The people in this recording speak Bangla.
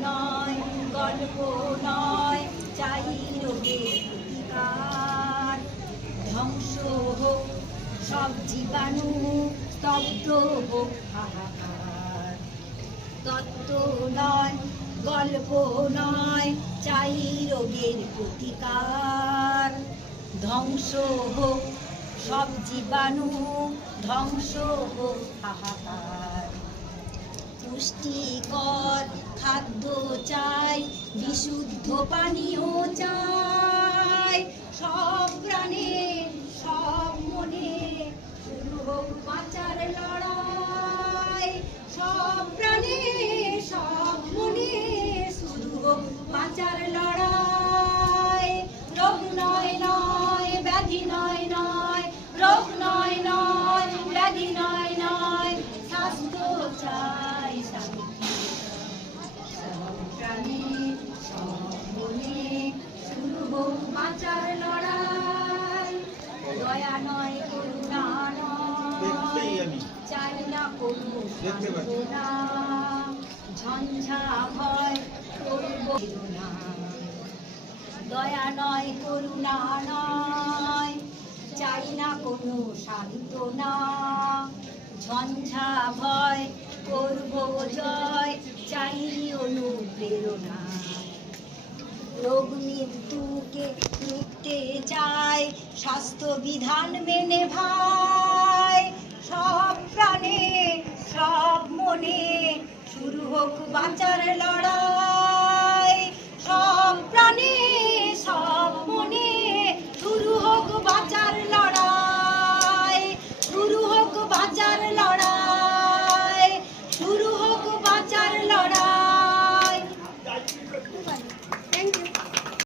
নয় গল্প নয় চাই প্রতিকার। ধ্বংস হোক, সব জীবাণু স্তব্ধ হোক হাহাকার। তত্ত্ব নয় গল্প নয় চাই রোগের প্রতিকার। ধ্বংস হোক, সব জীবাণু ধ্বংস হোক হাহাকার। পুষ্টিকর খাদ্য চাই বিশুদ্ধ পানীয় চাই না সান্ত্বনা ঝঞ্ঝা ভয় করব না। দয়া নয় করুণা নয় চাই না কোনো সান্ত্বনা। ঝঞ্ঝা ভয় করব জয় চাই অনুপ্রেরণা। রোগ মৃত্যুকে মিটতে চায় স্বাস্থ্য বিধান মেনে ভাই সব মনে শুরু হোক বাঁচার লড়াই।